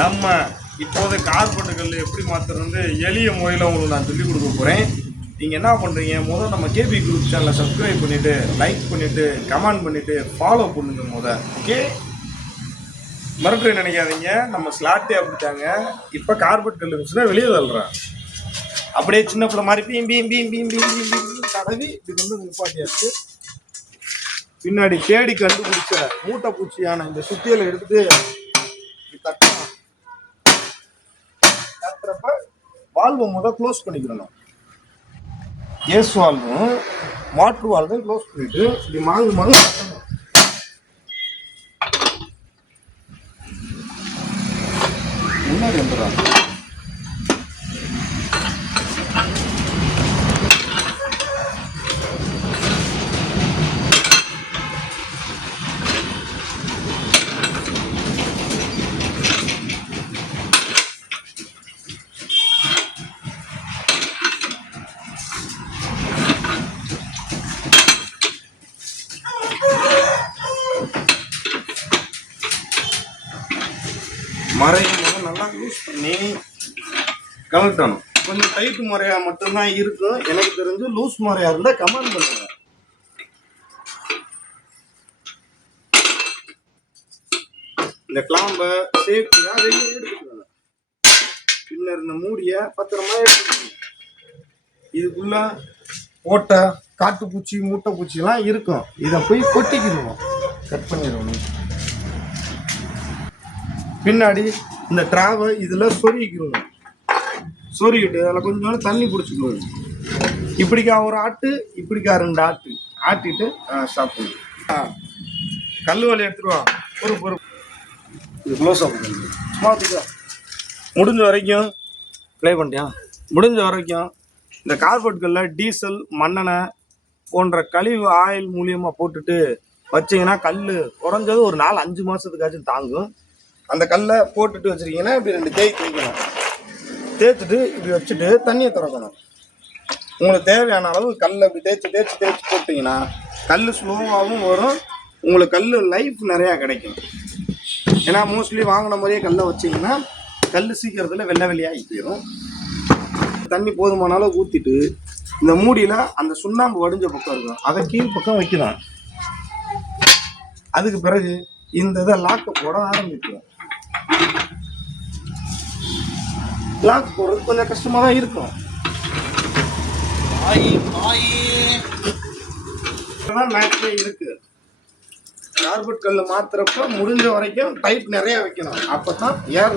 நம்ம இப்போது கார்பெட்டுகள் எப்படி மாற்றுறது எளிய முறையில் உங்களுக்கு நான் சொல்லிக் கொடுக்க போகிறேன். நீங்கள் என்ன பண்ணுறீங்க, முதல் நம்ம கேபி குரூப் சேனலை சப்ஸ்கிரைப் பண்ணிவிட்டு, லைக் பண்ணிவிட்டு, கமெண்ட் பண்ணிவிட்டு, ஃபாலோ பண்ணுங்க. ஓகே, மிரட்டுற நினைக்காதீங்க. நம்ம ஸ்லாட்டே அப்படித்தாங்க. இப்போ கார்பெட் கல் இருந்துச்சுன்னா வெளியே தள்ளுறேன். அப்படியே சின்ன பிள்ளை மாதிரி பீம் பீம் பீம் பீம் பீம் பீம் பீம் தடவி இது வந்து நிப்பாட்டியாச்சு. பின்னாடி தேடி கண்டுபிடிச்ச மூட்டை பூச்சியான இந்த சுத்தியலை எடுத்துட்டு தட்டுறப்ப வால்வை முதல் க்ளோஸ் பண்ணிக்கிறணும். கேஸ் வால்வும் வாட்டர் வால்வும் க்ளோஸ் பண்ணிட்டு இப்படி மாங்கு தட்டணும். முன்னாடி வந்துடுறாங்க. மறையை நல்லா யூஸ் பண்ணி கலட்டணும். கொஞ்சம் டைட் முறையாக மட்டும்தான் இருக்கும். எனக்கு தெரிஞ்சு லூஸ் முறையாக இருந்தால் கமெண்ட் பண்ணுங்க. இந்த கிளாம்பை சேஃப்டியாக வெளியே எடுத்துக்கணும். பின்னர் இந்த மூடியை பத்திரமா எடுத்துக்கணும். இதுக்குள்ள ஓட்டை, காட்டுப்பூச்சி, மூட்டை பூச்சிலாம் இருக்கும். இதை போய் கொட்டிக்கிடுவோம், கட் பண்ணிடுவோம். பின்னாடி இந்த ட்ராவை இதில் சொருகிக்கிறோம். சொருகிட்டு அதில் கொஞ்சம் தண்ணி பிடிச்சிக்கணும். இப்படிக்கா ஒரு ஆட்டு, இப்படிக்கா 2 ஆட்டு ஆட்டிட்டு ஸ்டாப் பண்ணுவோம். கல் வலி எடுத்துருவோம். பொறு இது க்ளோஸ் ஆஃப் பண்ணுங்க. சும்மா முடிஞ்ச வரைக்கும் ப்ளே பண்ணிட்டியா, முடிஞ்ச வரைக்கும் இந்த கார்பெட்களில் டீசல், மண்ணெண்ணெய் போன்ற கழிவு ஆயில் மூலியமாக போட்டுட்டு வச்சிங்கன்னா கல் குறைஞ்சது ஒரு 4-5 மாதத்துக்காச்சும் தாங்கும். அந்த கல்லை போட்டுட்டு வச்சுருக்கீங்கன்னா இப்படி 2 தேய்க்கணும். தேய்ச்சிட்டு இப்படி வச்சுட்டு தண்ணியை திறக்கணும். உங்களுக்கு தேவையான அளவு கல்லை இப்படி தேய்ச்சி போட்டிங்கன்னா கல் ஸ்லோவாகவும் வரும். உங்களுக்கு கல் லைஃப் நிறையா கிடைக்கும். ஏன்னா மோஸ்ட்லி வாங்கின மாதிரியே கல்லை வச்சிங்கன்னா கல் சீக்கிரத்தில் வெள்ளையாகி போயிடும். தண்ணி போதுமான அளவு ஊற்றிட்டு இந்த மூடியில் அந்த சுண்ணாம்பு வடிஞ்ச பக்கம் இருக்கும், அதை கீழ் பக்கம் வைக்கலாம். அதுக்கு பிறகு இந்த இதை லாக்கை போட ஆரம்பிக்கும். லாக் போடுறது கொஞ்சம் கஷ்டமாக தான் இருக்கும். மேட்ச்ல இருக்கு. கார்பெட் கல் மாத்துறப்ப முடிஞ்ச வரைக்கும் டைட் நிறைய வைக்கணும். அப்பதான் ஏர்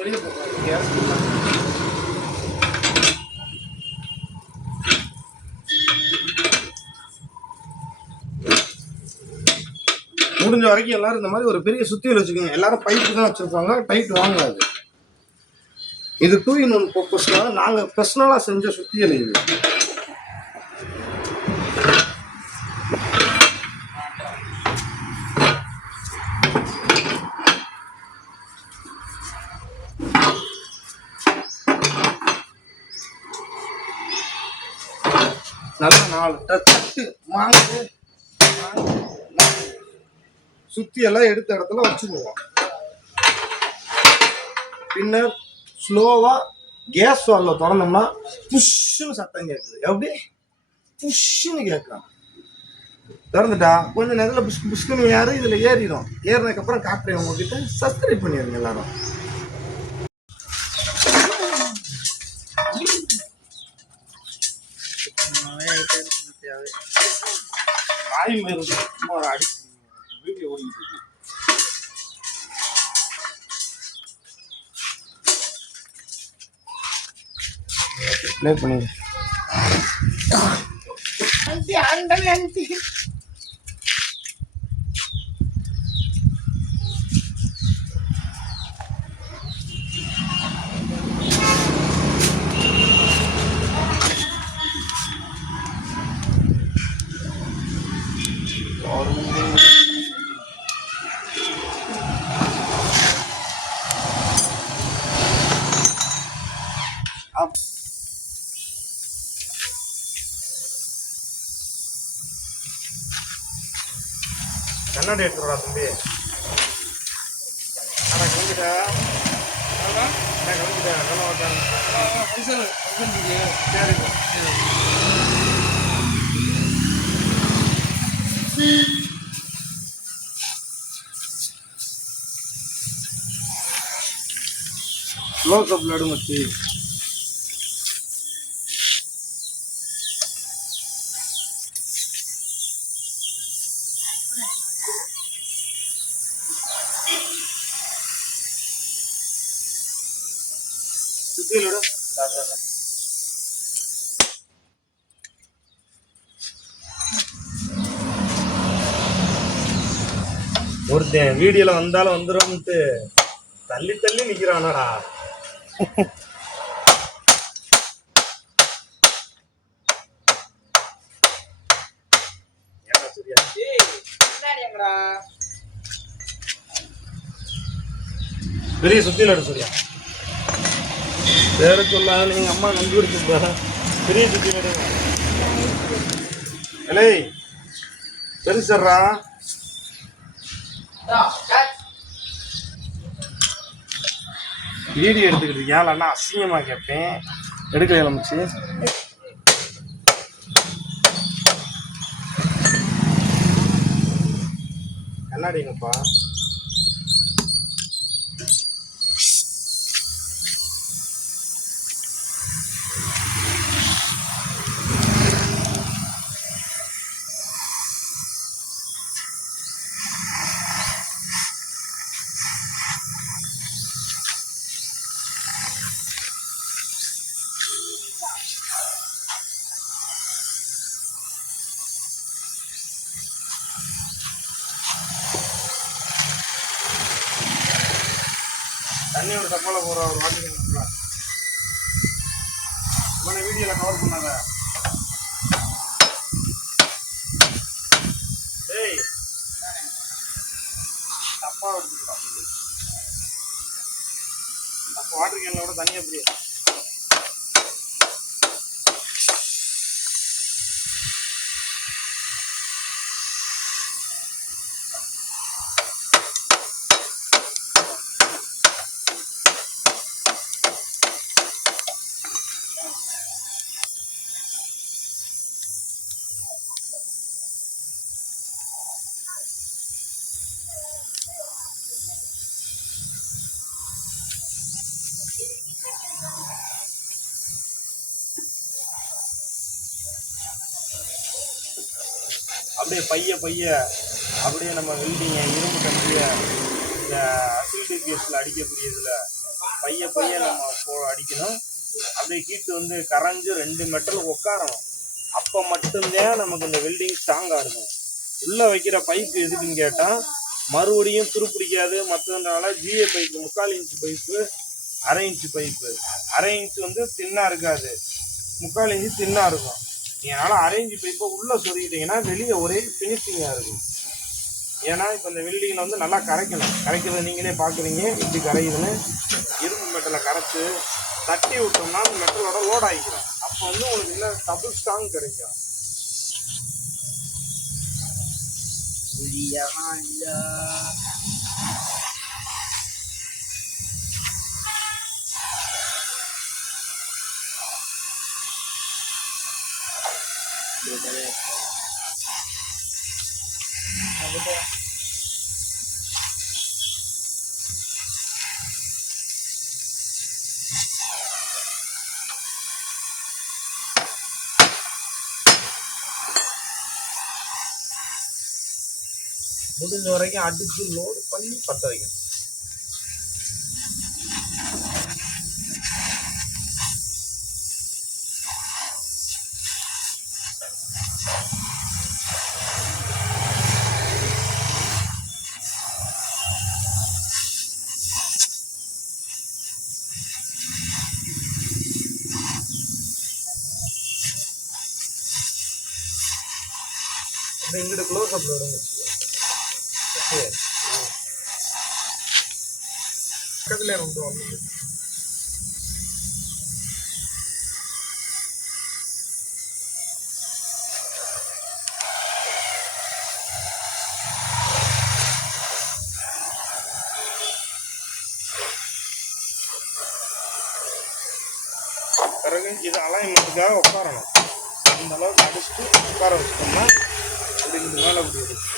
வெளியே போகும். முடிஞ்ச வரைக்கும் எல்லாரும் இந்த மாதிரி ஒரு பெரிய சுத்தியல் வச்சுக்கோங்க. எல்லாரும் பைப்பு தான் வச்சிருப்பாங்க, டைட் வாங்காது. இது 2-in-1 பர்பஸ்க்காக நாங்கள் பர்சனலாக செஞ்ச சுத்தியல். இது நல்லா 4 தட்டு வாங்க சுத்தியெல்லாம் எடுத்த இடத்துல வச்சுக்குவோம். பின்னர் ஸ்லோவாக கேஸ் வால்வில் திறந்தோம்னா புஷ்ஷுன்னு சத்தம் கேட்குது. எப்படி புஷ்ஷுன்னு கேட்கலாம். திறந்துட்டா கொஞ்சம் நேரத்தில் புஷ்குன்னு இதில் ஏறிடும். ஏறினதுக்கப்புறம் காட்டுறேன் உங்ககிட்ட. சப்ஸ்கிரைப் பண்ணிடுங்க எல்லாரும். வாய் மேலே ஒரு அடி வீடியோ ஓடிட்டு இருக்கு. ப்ளே பண்ணுங்க. கண்ணாடி எடுத்துடா தம்பி. ஆனால் கிளம்பிட்டா கிளம்பிட்டேன் நல்லா ஃபங்க்ஷன் இருக்கு. சரிப்பா. க்ளோஸ் அப்ல எடு மச்சி. சுத்தியில் எடு. ஒருத்தன் வீடியோல வந்தாலும் வந்துரும்ட்டு தள்ளி தள்ளி நிக்கிறானடா. ஏன்டா சூர்யா? பெரிய சுத்தியில் எடு சூர்யா. பேர சொல்லாத நீங்க அம்மா கண்டுபிடிச்சு பெரிய சுத்தியில் எடு. இல்லை பெருசர்ரா. வீடியோ எடுத்துக்கிட்டு இருக்கியா? இல்லைன்னா அசிங்கமா கேட்பேன். எடுக்கல ஆரம்பிச்சு கண்ணாடிங்கப்பா. தண்ணியோட தப்பால போகிற ஒரு வாட்டி இவனை வீடியோவில் கவர் பண்ணாத. டேய் தப்பா எடுத்துக்கலாம். அப்போ வாட்டர் கேனோட தண்ணி எப்படி அப்படியே பைய அப்படியே நம்ம வெல்டிங்க இரும்பு கம்பிய இந்த அசில்டு கேஸில் அடிக்கக்கூடியதில் பைய நம்ம அடிக்கணும். அப்படியே ஹீட்டு வந்து கரைஞ்சு 2 மெட்டல் உட்காரணும். அப்போ மட்டும்தான் நமக்கு இந்த வெல்டிங் ஸ்ட்ராங்காக இருக்கும். உள்ளே வைக்கிற பைப்பு எதுக்குன்னு கேட்டால் மறுபடியும் துருப்பிடிக்காது. மற்றதுனால GA pipe 3/4 inch pipe, 1/2 inch pipe. 1/2 inch வந்து தின்னாக இருக்காது, 3/4 இன்ச்சு தின்னாக இருக்கும். அதனால் 1/2 இன்ச்சு பைப்பை உள்ளே சொருகிட்டிங்கன்னா வெளியே ஒரே ஃபினிஷிங்காக இருக்கும். ஏன்னா இப்போ இந்த வெல்டிங்கில் வந்து நல்லா கரைக்கணும். கரைக்கிறத நீங்களே பார்க்குறீங்க இப்படி கரையுதுன்னு. இரும்பு மெட்டலை கரைச்சி தட்டி விட்டோம்னா அந்த மெட்டலோட லோட் ஆகிக்கிறோம். அப்போ வந்து உங்களுக்கு இன்னும் டபுள் ஸ்ட்ராங் கிடைக்கும். முடிஞ்ச வரைக்கும் அடிச்சு லோடு பண்ணி பற்ற வைக்கணும். இங்கிட்ட க்ளோஸ் அப்ல விடுங்க. பக்கத்துல கொண்டு வந்து பிறகு இது அலைன்மெண்ட்டுக்காக உட்காரணும். அந்த அளவுக்கு அடிச்சுட்டு உட்கார வச்சுட்டோம்னா அப்படி இந்த மேலே அப்படி இருக்கு.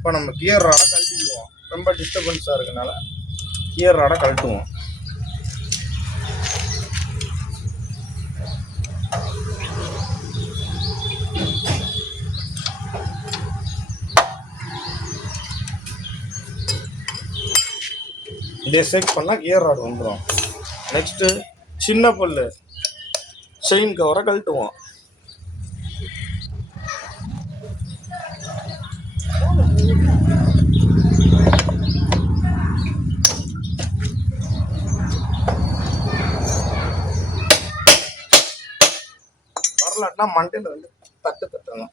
இப்போ நம்ம கியர் ராடை கழட்டிக்குவோம். ரொம்ப டிஸ்டர்பன்ஸாக இருக்கனால கியர் ராடை கழட்டுவோம். இதே செக் பண்ணால் கியர் ராடு வந்துடும். நெக்ஸ்ட்டு சின்ன பல்லு செயின் கவரை கழட்டுவோம். வரலாட்டினா மண்டையில் வந்து தட்டு தட்டணும்.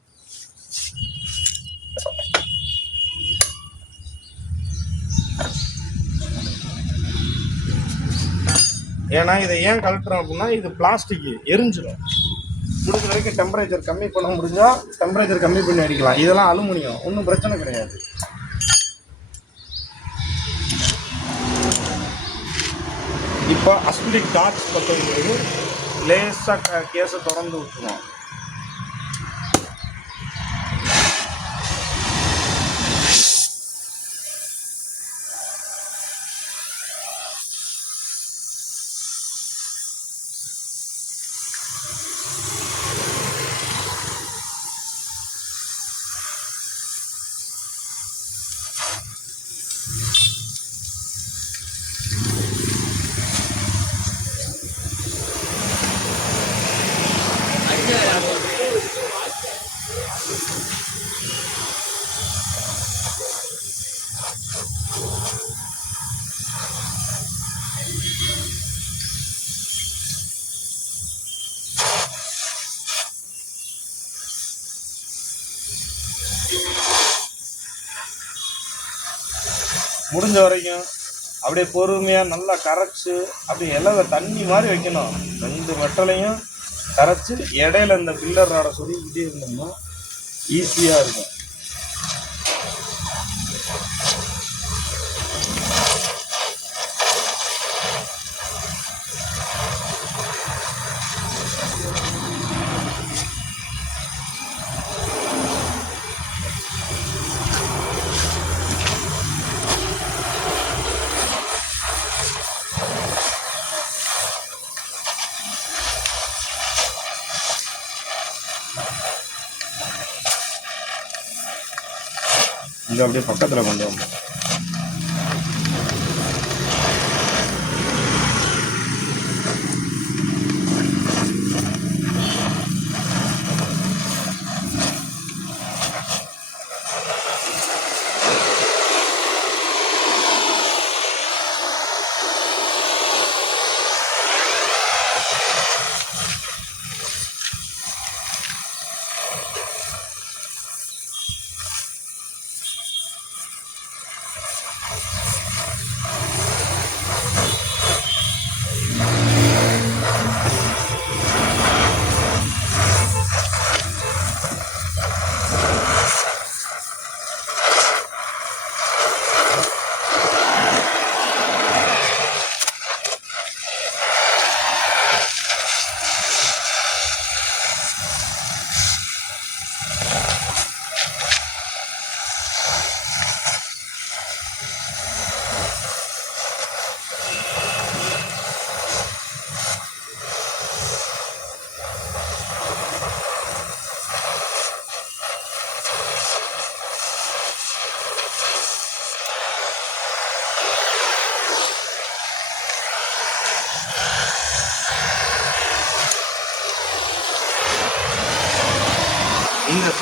ஏன்னா இதை ஏன் கழட்டுறோம் அப்படின்னா இது பிளாஸ்டிக்கு எரிஞ்சிடும். முடிஞ்ச வரைக்கும் டெம்பரேச்சர் கம்மி பண்ண முடிஞ்சால் டெம்பரேச்சர் கம்மி பண்ணி அடிக்கலாம். இதெல்லாம் அலுமினியம், ஒன்றும் பிரச்சனை கிடையாது. இப்போ அஸ்பிலிக் டார்ச் பற்ற வைக்கிறது லேசாக கேஸை திறந்து விட்டுருவோம். முடிஞ்ச வரைக்கும் அப்படியே பொறுமையாக நல்லா கரைச்சி அப்படியே எல்லாம் தண்ணி மாதிரி வைக்கணும். 2 மெட்டலையும் கரைச்சி இடையில இந்த பில்லர் ராடை சொல்லிக்கிட்டே இருந்தோம்னா ஈஸியாக இருக்கும். இங்கே அப்படியே பக்கத்தில் கொண்டு வந்தோம்.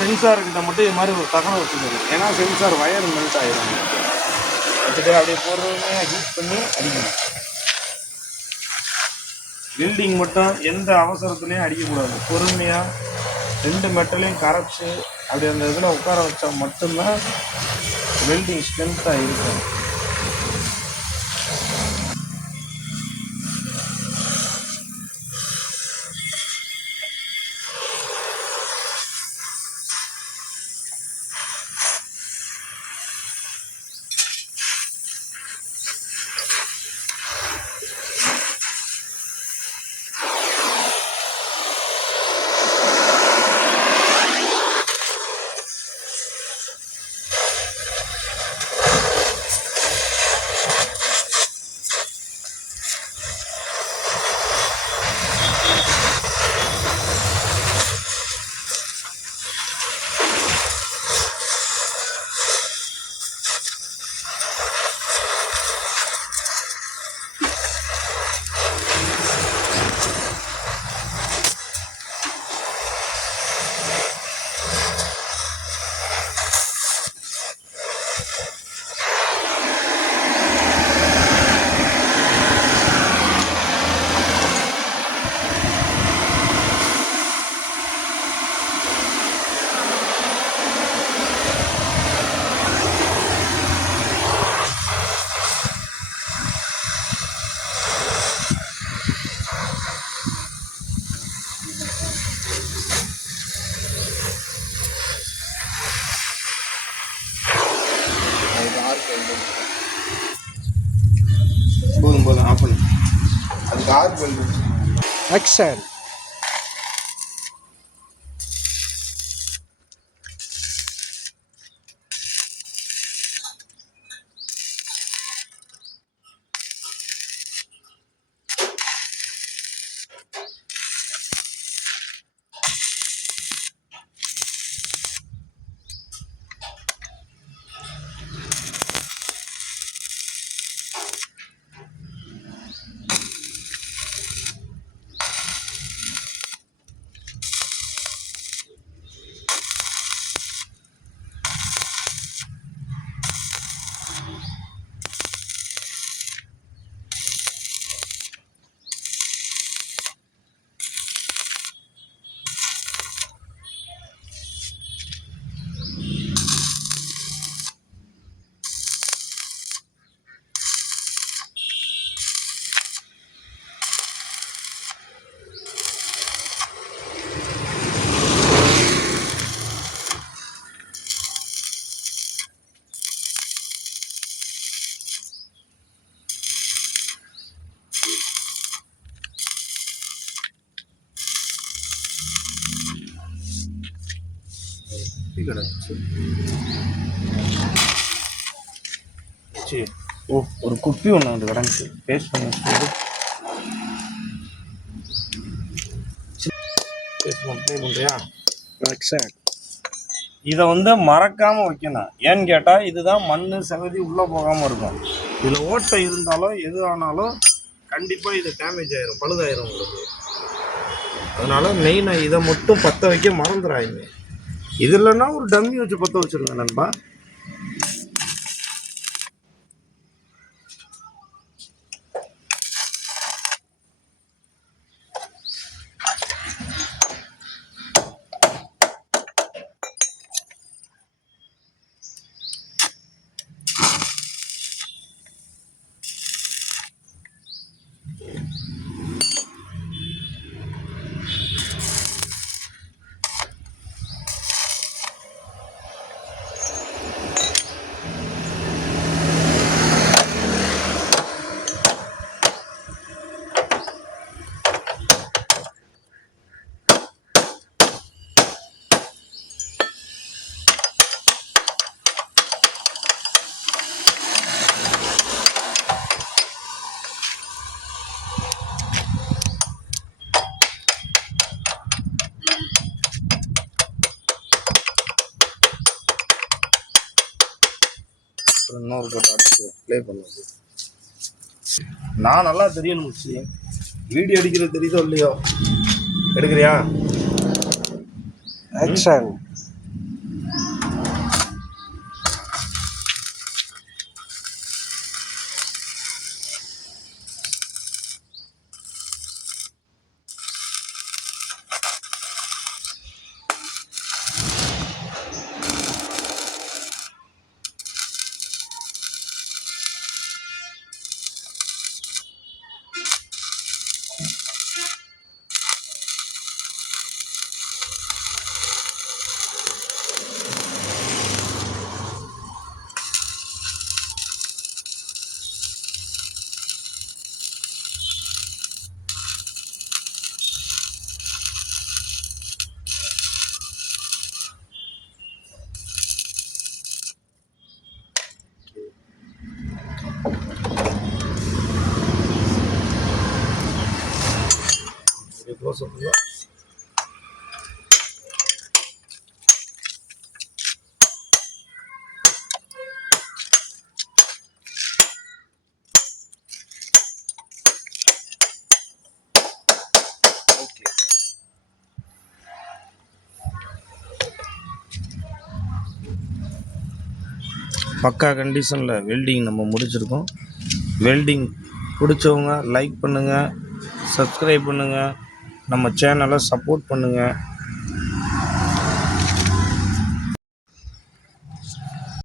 சென்சார்கிட்ட மட்டும் இது மாதிரி ஒரு தகவல் வச்சுக்கணும். ஏன்னா சென்சார் வயர் மெல்ட் ஆகிடும். வச்சுட்டு அப்படியே போடுறதுமே ஹீட் பண்ணி அடிக்கணும். வெல்டிங் மட்டும் எந்த அவசரத்துலையும் அடிக்கக்கூடாது. பொறுமையாக 2 மெட்டலையும் கரைச்சி அப்படி அந்த இதில் உட்கார வச்சா மட்டும்தான் வெல்டிங் ஸ்ட்ரென்த்தாக இருக்கும். போதும் ஆஃப் பண்ணு. அதுக்கு ஆர்க் வெல்டு ஆக்ஷன். சரி. ஒரு குப்பி ஒன்று வந்து கிடந்துச்சு. பேஸ்ட் பண்ணி ப்ளே பண்ணுறியா? ஆக்ஷன். இதை வந்து மறக்காமல் வைக்கணும். ஏன்னு கேட்டால் இதுதான் மண் சகதி உள்ளே போகாமல் இருக்கும். இதில் ஓட்டை இருந்தாலும் எது ஆனாலும் கண்டிப்பாக இது டேமேஜ் ஆயிரும், பழுதாயிரும் உங்களுக்கு. அதனால் மெயினாக இதை மட்டும் பற்ற வைக்க மறந்துடாதீங்க. இது இல்லைன்னா ஒரு டம்மி வச்சு பற்ற வச்சுருங்க நண்பா. இன்னொரு கட்ட அடிச்சு ப்ளே பண்ணுது. நான் நல்லா தெரியணும் முச்சி. வீடியோ அடிக்கிறது தெரியுதோ இல்லையோ? எடுக்கிறியா? ஆக்ஷன். க்ளோஸ்அப். ஓகே, பக்கா கண்டிஷனில் வெல்டிங் நம்ம முடிச்சிருக்கோம். வெல்டிங் பிடிச்சவங்க லைக் பண்ணுங்கள், சப்ஸ்கிரைப் பண்ணுங்கள், நம்ம சேனலை சப்போர்ட் பண்ணுங்கள்.